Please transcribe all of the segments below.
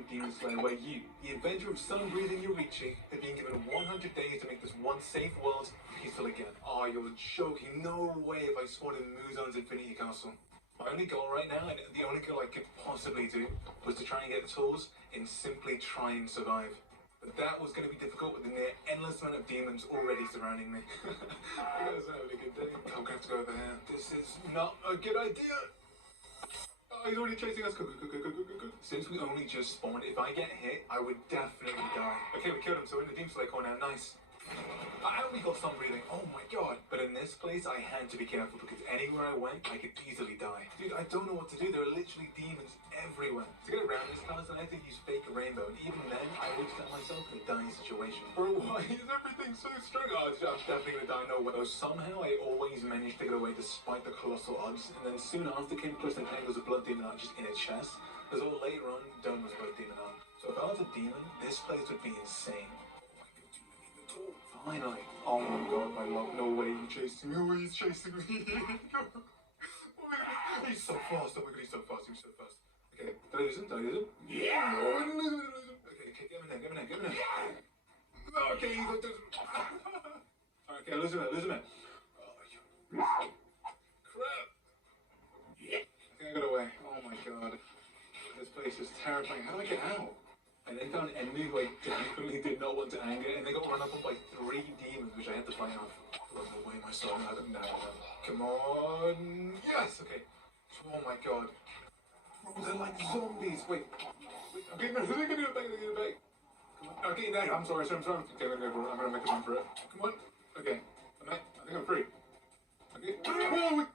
from Demon Slayer, where you, the inventor of sun-breathing Yorichi, have been given 100 days to make this one safe world peaceful again. Oh, you're joking. No way have I sworn in Muzan's Infinity Castle. My only goal right now, and the only goal I could possibly do, was to try and get the tools and simply try and survive. But that was going to be difficult with the near endless amount of demons already surrounding me. You guys are having a good day. I'm going to have to go over here. This is not a good idea. Oh, he's already chasing us. Go. Since we only just spawned, if I get hit, I would definitely die. Okay, we killed him, so we're in the Demon Slayer corner now. Nice. And we got some breathing. Oh my god. But in this place, I had to be careful because anywhere I went, I could easily die. Dude, I don't know what to do. There are literally demons everywhere. To get around this castle, I had to use fake rainbow. And even then, I always found myself in a dying situation. Bro, why is everything so strong? Oh, I'm definitely gonna die. No way. Though somehow, I always managed to get away despite the colossal odds. And then soon after came across the tangles of blood demon art just in its chest. Because all later on, done was blood demon art. So if I was a demon, this place would be insane. Finally. Oh my god, my love. No way he's chasing me. No way he's chasing me. He's so fast. Oh my god, he's so fast. He's so fast. Okay, did I lose him? Yeah! No, I didn't lose him. Okay, get him in there. Okay, he's like this. Okay, lose him. Oh, crap. I think I got away. Oh my god. This place is terrifying. How do I get out? And they found an enemy who I definitely did not want to anger, and they got run up on by 3 demons, which I had to fight off. Run away, my son. Come on. Yes, okay. Oh my god. Oh, they're like zombies. Wait. Okay, no, they're gonna do it back. Come on. Okay, no, I'm sorry. Okay, I'm gonna go for it. I'm gonna make a run for it. Come on. Okay. I think I'm free. Okay. Oh, wait.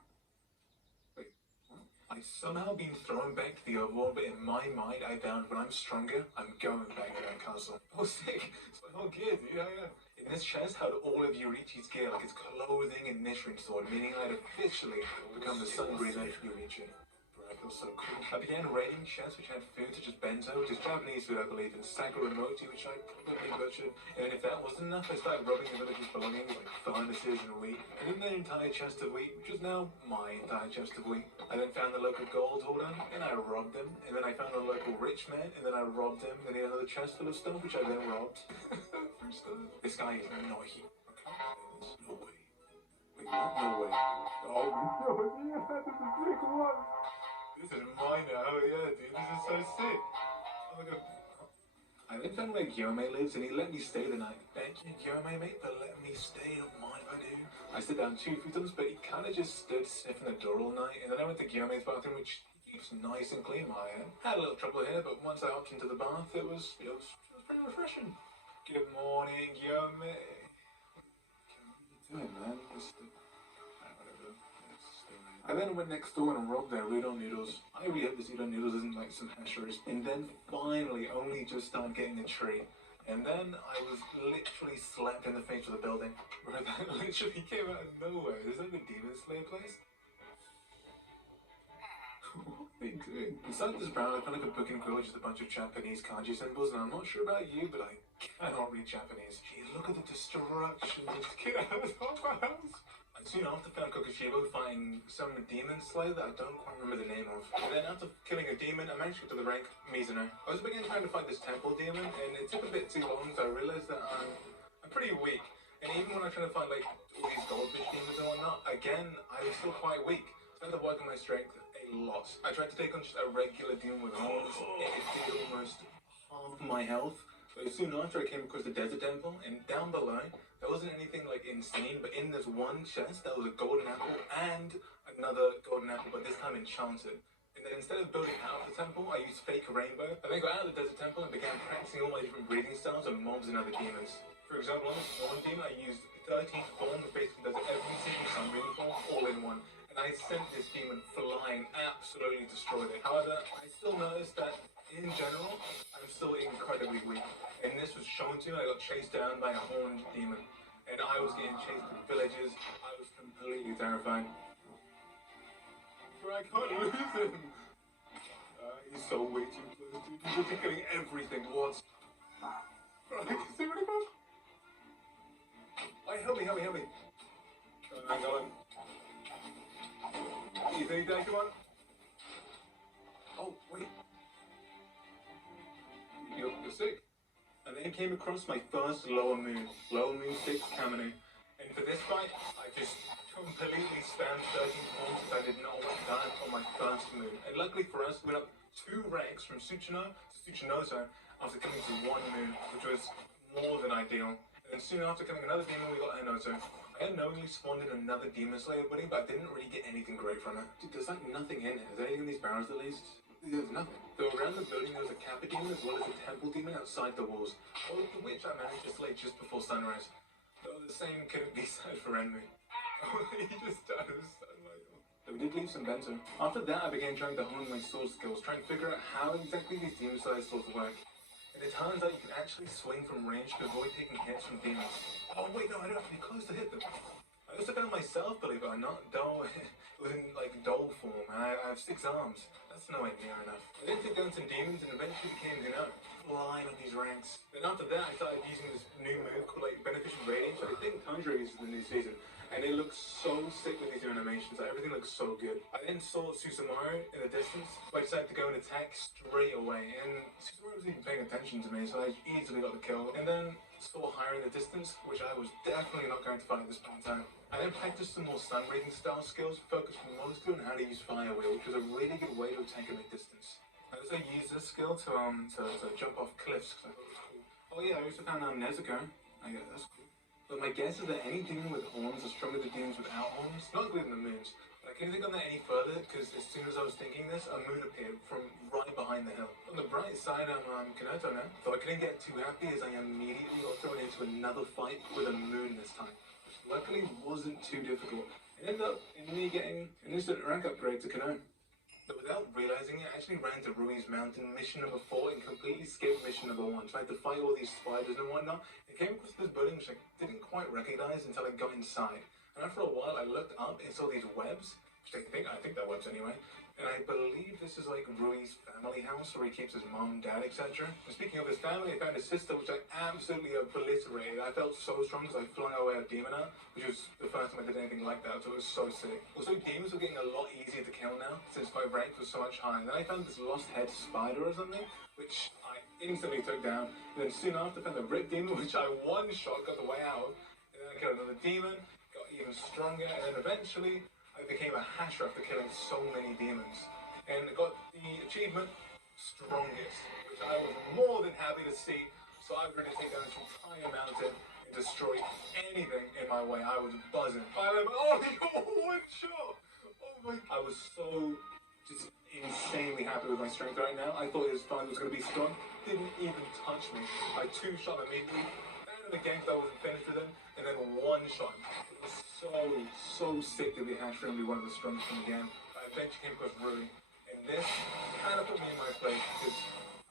I've somehow been thrown back to the overworld, but in my mind, I found when I'm stronger, I'm going back to that castle. Oh, sick! It's my whole gear, dude. Yeah. In this chest held all of Yorichi's gear, like his clothing and Nichiren sword, meaning I'd officially become the sun-breather Yorichi. Bro, I feel so cool. I began raiding chests which had food such as bento, which is Japanese food, I believe, and sakurimochi, which I probably butchered. And then if that wasn't enough, I started robbing the village's belongings, like furnaces and wheat. And then their entire chest of wheat, which is now my entire chest of wheat. I then found the local gold hoarder, and I robbed him. And then I found a local rich man, and then I robbed him. And he had another chest full of stuff, which I then robbed. This guy is not here. Okay? No way. Wait, what? No way. Oh, no, yeah, this is a sick one. This is mine now, yeah, dude. This is so sick. Oh my god. I then found where Gyome lives, and he let me stay the night. Thank you, Gyome, mate, for letting me stay. Don't mind if I do. I stood down 2 feet times, but he kind of just stood sniffing the door all night. And then I went to Gyome's bathroom, which he keeps nice and clean, my end. Had a little trouble here, but once I hopped into the bath, it was pretty refreshing. Good morning, Gyome. What are you doing, man? I then went next door and robbed their udon noodles. I really hope this udon noodles isn't like some hash roast. And then finally only just started getting a tree. And then I was literally slapped in the face with a building. Bro, that literally came out of nowhere. Is that the Demon Slayer place? What are they doing? Inside this brown, I found like a book and quill, just a bunch of Japanese kanji symbols, and I'm not sure about you, but I cannot read Japanese. Jeez, look at the destruction. Just get out of my house. I soon after found Kokushibo fighting some demon slayer that I don't quite remember the name of. And then after killing a demon, I managed to get to the rank Mizuno. I was beginning trying to fight this temple demon, and it took a bit too long, so I realized that I'm pretty weak. And even when I try to find like all these goldfish demons and whatnot, again, I was still quite weak. So I had to work on my strength a lot. I tried to take on just a regular demon with horns, and it did almost half my health. So soon after I came across the desert temple, and down below, there wasn't anything like insane, but in this one chest, there was a golden apple and another golden apple, but this time enchanted. And then instead of building out the temple, I used fake rainbow. I then got out of the desert temple and began practicing all my different breathing styles on mobs and other demons. For example, on this one demon, I used 13 form, which basically does every single sun breathing form all in one. And I sent this demon flying, absolutely destroyed it. However, I still noticed that in general, I'm still incredibly weak. And this was shown to me. I got chased down by a horned demon. And I was getting chased through villages. I was completely terrified. Bro, I can't lose him. He's so way too close, dude. He's literally killing everything. What? Bro, I can see what he does. Help me. I got him. Ethan, come on. Oh, wait. then came across my first Lower Moon 6 Kaminu. And for this fight, I just completely spammed 13 forms as I did not want to die on my first moon. And luckily for us, we went up 2 ranks from Tsuchino to Tsuchinozo after coming to 1 moon, which was more than ideal. And then soon after coming another demon, we got Enozo. I unknowingly spawned in another Demon Slayer buddy, but I didn't really get anything great from it. Dude, there's like nothing in it. Is there anything in these barrels at least? There's nothing. Though around the building there was a Kappa demon as well as a Temple demon outside the walls, all of which I managed to slay just before sunrise. Though the same couldn't be said for Envy. Oh, he just does. We did leave some bento. After that, I began trying to hone my sword skills, trying to figure out how exactly these Demon Slayer swords work. And it turns out you can actually swing from range to avoid taking hits from demons. Oh wait, no, I don't have to be close to hit them. I also found myself, believe it or not, dull. It was in like doll form, and I have 6 arms. That's nowhere near enough. I then took down some demons and eventually became, flying on these ranks. Then after that, I started using this new move called like Beneficial Radiance, which I think Conjuring is the new season. And it looks so sick with these new animations. Like, everything looks so good. I then saw Susumaru in the distance, so I decided to go and attack straight away. And Susumaru wasn't even paying attention to me, so I easily got the kill. And then saw higher in the distance, which I was definitely not going to fight at this point in time. I then practiced some more sun raising style skills, focused mostly on how to use Fire Wheel, which was a really good way to attack a mid distance. I also used this skill to jump off cliffs, because I thought it was cool. Oh yeah, I also found Nezuko. That's cool. But my guess is that any demon with horns are stronger than demons without horns, not including the moons. But I couldn't think on that any further, because as soon as I was thinking this, a moon appeared from right behind the hill. On the bright side, I'm Kanoto now, so I couldn't get too happy as I immediately got thrown into another fight with a moon this time, which luckily wasn't too difficult. It ended up in me getting an instant rank upgrade to Kano. But without realizing it, I actually ran to Rui's Mountain mission number 4 and completely skipped mission number 1, trying to fight all ththese spiders and whatnot. I came across this building which I didn't quite recognize until I got inside. And after a while, I looked up and saw these webs, which I think they're webs anyway. And I believe this is like Rui's family house where he keeps his mom, dad, etc. And speaking of his family, I found his sister, which I absolutely obliterated. I felt so strong because I flung away a demon out, which was the first time I did anything like that, so it was so sick. Also, demons were getting a lot easier to kill now, since my rank was so much higher. And then I found this lost head spider or something, which I instantly took down. And then soon after, I found the brick demon, which I one-shot got the way out of. And then I killed another demon, got even stronger, and then eventually I became a hasher after killing so many demons. And got the achievement, Strongest, which I was more than happy to see. So I was ready to take down this entire mountain and destroy anything in my way. I was buzzing. Oh, you got one shot! Oh my... I was so just insanely happy with my strength right now. I thought his finally was going to be strong. Didn't even touch me. I 2-shot immediately. And again, I wasn't finished with him. And then 1-shot. It was so sick to be hashed and be one of the strongest from the game. I eventually came across Rui, and this kind of put me in my place because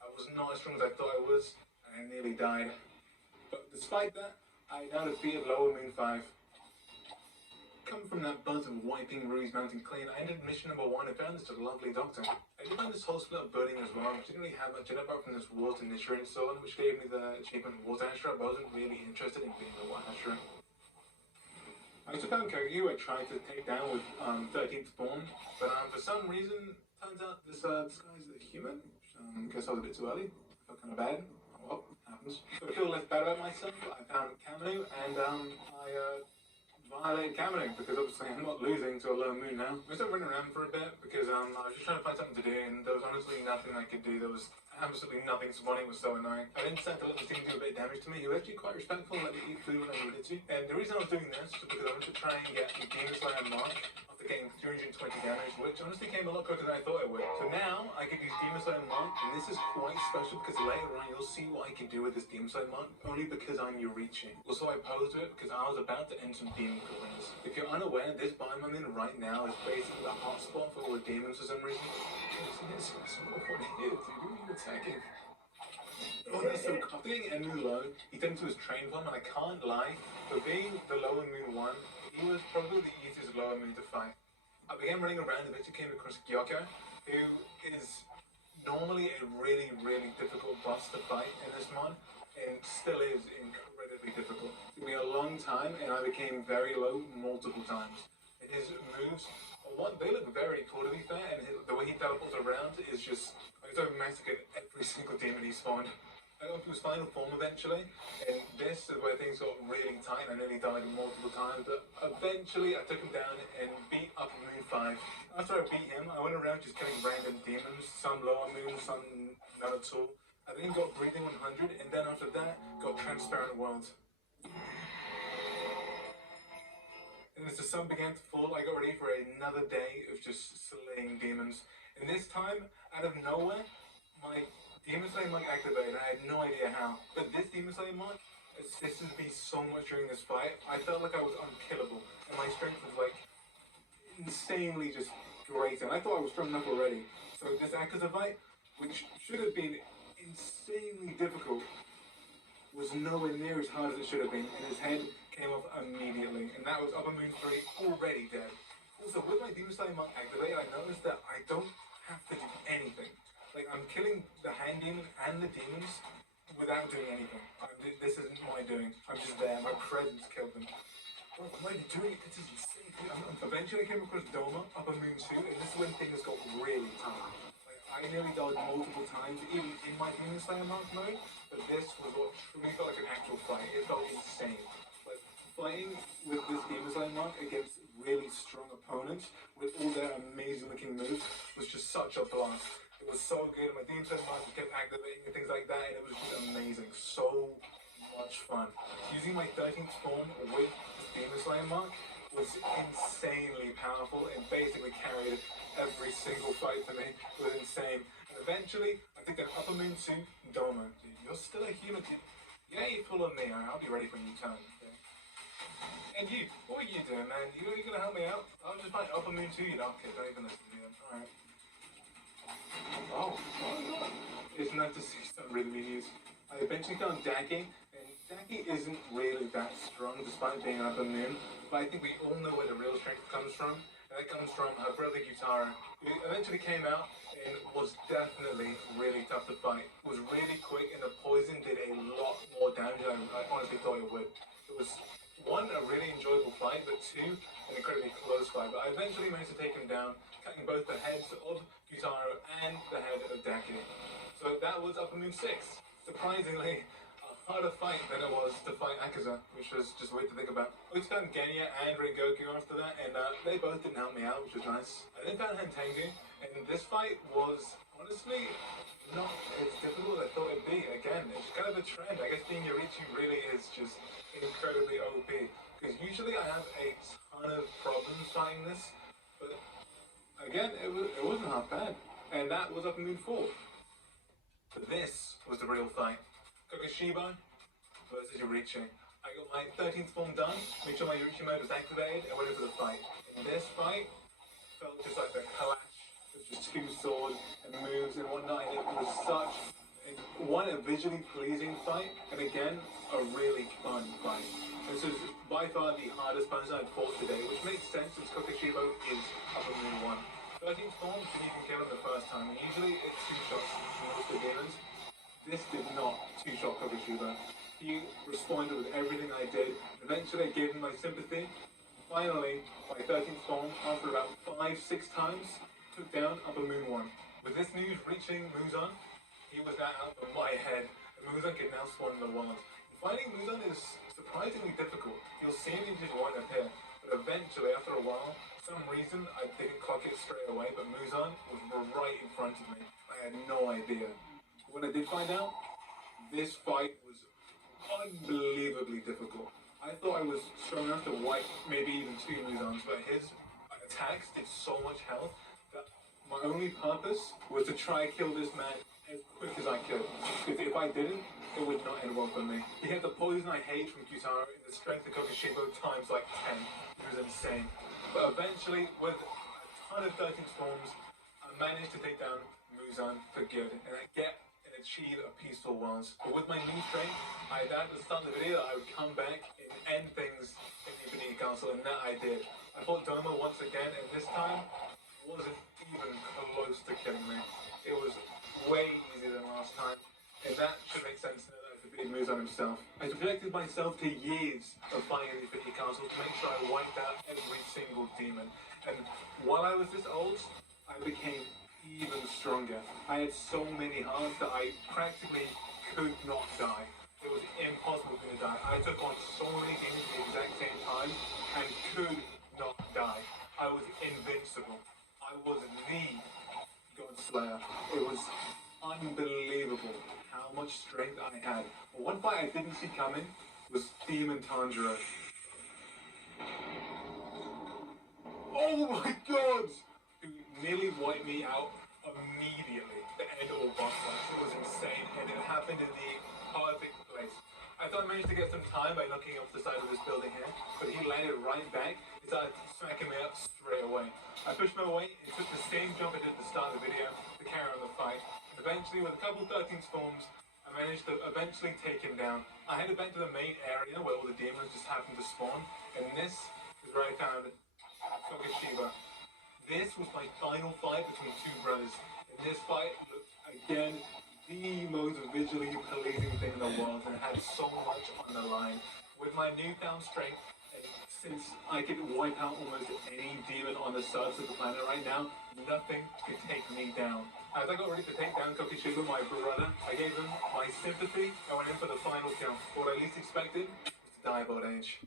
I was not as strong as I thought I was, and I nearly died. But despite that, I now defeated Lower Moon 5. Coming from that buzz of wiping Rui's Mountain clean, I ended mission number 1 and found this lovely doctor. I did find this whole split up building as well, which didn't really have much in it apart from this water nutrient sword, which gave me the achievement Water Astra, but I wasn't really interested in being a Water Astra. I also found Kagyu I tried to take down with 13th form, but for some reason, turns out this guy's a human. Guess I was a bit too early. I felt kind of bad. Well, happens. So I feel less bad about myself. I found Kaminu and I violated Kaminu because obviously I'm not losing to a Low Moon now. I started running around for a bit because I was just trying to find something to do and there was honestly nothing I could do. There was absolutely nothing spawning. Was so annoying. I then decided to let this thing do a bit of damage to me. He was actually quite respectful and let me eat food when I needed to. And the reason I was doing this was because I wanted to try and get the Demon Slayer mark after getting 320 damage, which honestly came a lot quicker than I thought it would. So now I get these Demon Slayer mark, and this is quite special because later on you'll see what I can do with this Demon Slayer mark only because I'm Yurichi. Also I posed it because I was about to end some demon careers. If you're unaware, this biome I'm in right now is basically the hotspot for all the demons for some reason. It's what it is, dude. Who are you attacking? Oh, that's so cool. After getting Enmu low, he turned into his train form, and I can't lie, for being the Lower Moon 1, he was probably the easiest Lower Moon to fight. I began running around and eventually came across Gyoko, who is normally a really difficult boss to fight in this mod, and still is incredibly difficult. It took me a long time, and I became very low multiple times. And his moves, they look very cool to be fair, and the way he teleports around is just, I just massacred every single demon he spawned. I got to his final form eventually, and this is where things got really tight. I nearly died multiple times, but eventually I took him down and beat Upper Moon 5. After I beat him, I went around just killing random demons, some lower moon, some none at all. I then got Breathing 100, and then after that, got Transparent World. And as the sun began to fall, I got ready for another day of just slaying demons. And this time, out of nowhere, my Demon Slayer monk activated. I had no idea how. But this Demon Slayer monk assisted me so much during this fight. I felt like I was unkillable. And my strength was like insanely just great. And I thought I was strong enough already. So this Akaza fight, which should have been insanely difficult, was nowhere near as hard as it should have been. And his head came off immediately. And that was Upper Moon 3 already dead. Also, with my Demon Slayer monk activated, I noticed that I don't have to do anything. Like, I'm killing the hand demon and the demons without doing anything. This isn't my doing. I'm just there. My presence killed them. Bro, why are you doing it? This is insane. Eventually I came across Doma, Upper Moon 2, and this is when things got really tough. Like, I nearly died multiple times, even in my Demon Slayer monk mode, but this was what truly felt like an actual fight. It felt insane. Like, fighting with this Demon Slayer monk against really strong opponents with all their amazing looking moves was just such a blast. It was so good. My Demon Slayer monk kept activating and things like that, and it was just amazing. So much fun. Using my 13th form with this Demon Slayer monk was insanely powerful and basically carried every single fight for me. It was insane. And eventually, I took an Upper Moon 2 Doma. Dude, you're still a human. Yeah, you pull on me. I'll be ready for a new turn. And you, what are you doing, man? You gonna help me out? I'll just find Upper Moon 2, you know? Okay, don't even listen to me. Alright. Oh, it's nice to see some really news. I eventually found Daki, and Daki isn't really that strong despite being Upper Moon, but I think we all know where the real strength comes from, and that comes from her brother Gyutara, who eventually came out and was definitely really tough to fight. It was really quick, and the poison did a lot more damage than I honestly thought it would. It was one, a really enjoyable fight, but two, an incredibly close fight. But I eventually managed to take him down, cutting both the heads of Gyutaro and the head of Daki. So that was Upper Moon 6. Surprisingly, a harder fight than it was to fight Akaza, which was just weird to think about. We found Genya and Rengoku after that, and they both didn't help me out, which was nice. I then found Hantengu, and this fight was honestly not as difficult as I thought it'd be. Again, it's kind of a trend. I guess being Yorichi really is just incredibly OP. Because usually I have a ton of problems fighting this, but again, it wasn't half bad. And that was Upper Moon 4. But this was the real fight. Kokoshiba versus Yorichi. I got my 13th form done, made sure my Yorichi mode was activated, and went into the fight. And this fight felt just like the clash of just two swords and moves and whatnot, and it was such a visually pleasing fight, and again, a really fun fight. This is by far the hardest person I've fought today, which makes sense since Kokoshiba is Upper Moon 1. 13th form, so you can kill him the first time, and usually it's 2 shots for most beginners. This did not 2-shot Kokoshiba. He responded with everything I did. Eventually I gave him my sympathy. Finally, by 13th form, after about 5-6 times, took down Upper Moon 1. With this news reaching Muzan, he was now out of my head, and Muzan can now spawn in the wild. Fighting Muzan is surprisingly difficult. You'll see him just won't appear, but eventually, after a while, for some reason, I didn't clock it straight away, but Muzan was right in front of me. I had no idea. When I did find out, this fight was unbelievably difficult. I thought I was strong enough to wipe maybe even 2 Muzans, but his attacks did so much health that my only purpose was to try kill this man as quick as I could. Because if I didn't, it would not end well for me. He had the poison I hate from Gyutaro and the strength of Kokoshiba times like 10. It was insane. But eventually, with a ton of 13 storms, I managed to take down Muzan for good and achieve a peaceful world. But with my new strength, I had to start the video that I would come back and end things in the Infinity Castle, and that I did. I fought Doma once again, and this time wasn't even close to killing me. It was way easier than last time, and that should make sense now that I've defeated Muzan himself. I subjected myself to years of fighting in the Infinity Castle to make sure I wiped out every single demon. And while I was this old, I became even stronger. I had so many hearts that I practically could not die. It was impossible for me to die. I took on so many things at the exact same time and could not die. I was invincible. I was the God Slayer. It was unbelievable how much strength I had. But one fight I didn't see coming was Demon Tanjiro. Oh my god! Who nearly wiped me out immediately. The end all boss fight. It was insane, and it happened in the perfect place. I thought I managed to get some time by knocking off the side of this building here, but he landed right back. He started smacking me up straight away. I pushed my way, it took the same jump I did at the start of the video to carry on the fight. Eventually, with a couple 13 storms, I managed to eventually take him down. I headed back to the main area where all the demons just happened to spawn, and this is where I found Togashiba. This was my final fight between two brothers. And this fight looked, again, the most visually pleasing thing in the world, and it had so much on the line. With my newfound strength, and since I could wipe out almost any demon on the surface of the planet right now, nothing could take me down. As I got ready to take down Kokishiba, my brother, I gave him my sympathy. I went in for the final kill. What I least expected was to die of old age.